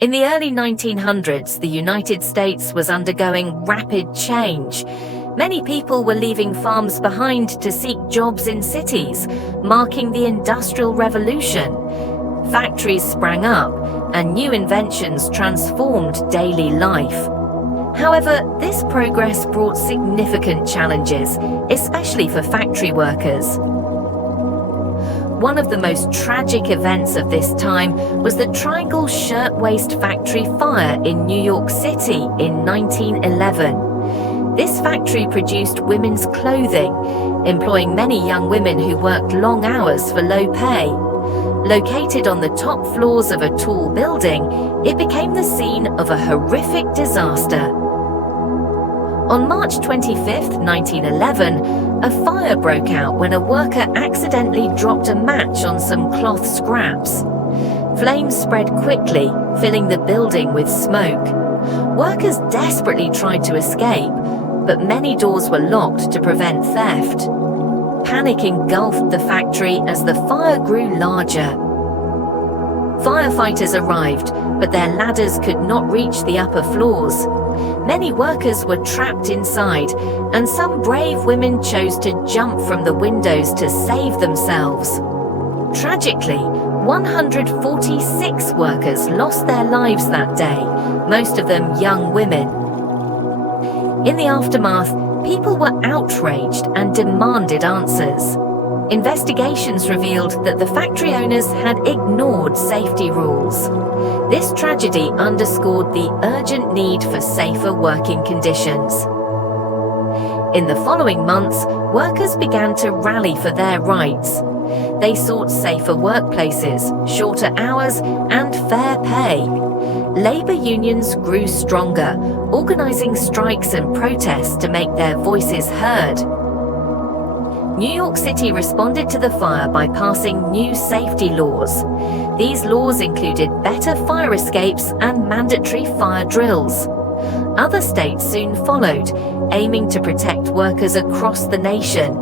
In the early 1900s, the United States was undergoing rapid change. Many people were leaving farms behind to seek jobs in cities, marking the Industrial Revolution. Factories sprang up, and new inventions transformed daily life. However, this progress brought significant challenges, especially for factory workers. One of the most tragic events of this time was the Triangle Shirtwaist Factory fire in New York City in 1911. This factory produced women's clothing, employing many young women who worked long hours for low pay. Located on the top floors of a tall building, it became the scene of a horrific disaster. On March 25, 1911, a fire broke out when a worker accidentally dropped a match on some cloth scraps. Flames spread quickly, filling the building with smoke. Workers desperately tried to escape, but many doors were locked to prevent theft. Panic engulfed the factory as the fire grew larger. Firefighters arrived, but their ladders could not reach the upper floors. Many workers were trapped inside, and some brave women chose to jump from the windows to save themselves. Tragically, 146 workers lost their lives that day, most of them young women. In the aftermath, people were outraged and demanded answers. Investigations revealed that the factory owners had ignored safety rules. This tragedy underscored the urgent need for safer working conditions. In the following months, workers began to rally for their rights. They sought safer workplaces, shorter hours, and fair pay. Labor unions grew stronger, organizing strikes and protests to make their voices heard. New York City responded to the fire by passing new safety laws. These laws included better fire escapes and mandatory fire drills. Other states soon followed, aiming to protect workers across the nation.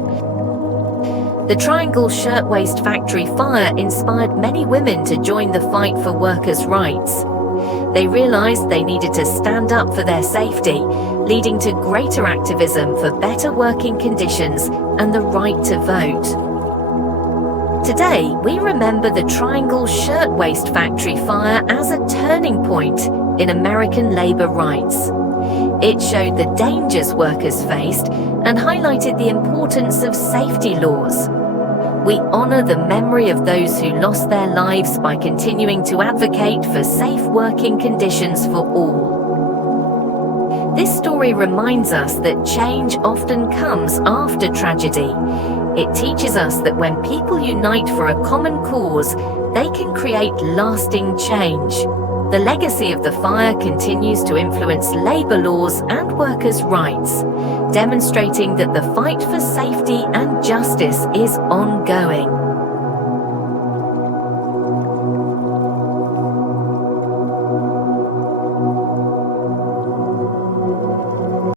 The Triangle Shirtwaist Factory fire inspired many women to join the fight for workers' rights. They realized they needed to stand up for their safety, leading to greater activism for better working conditions and the right to vote. Today, we remember the Triangle Shirtwaist Factory fire as a turning point in American labor rights. It showed the dangers workers faced and highlighted the importance of safety laws. We honor the memory of those who lost their lives by continuing to advocate for safe working conditions for all. This story reminds us that change often comes after tragedy. It teaches us that when people unite for a common cause, they can create lasting change. The legacy of the fire continues to influence labor laws and workers' rights, demonstrating that the fight for safety and justice is ongoing.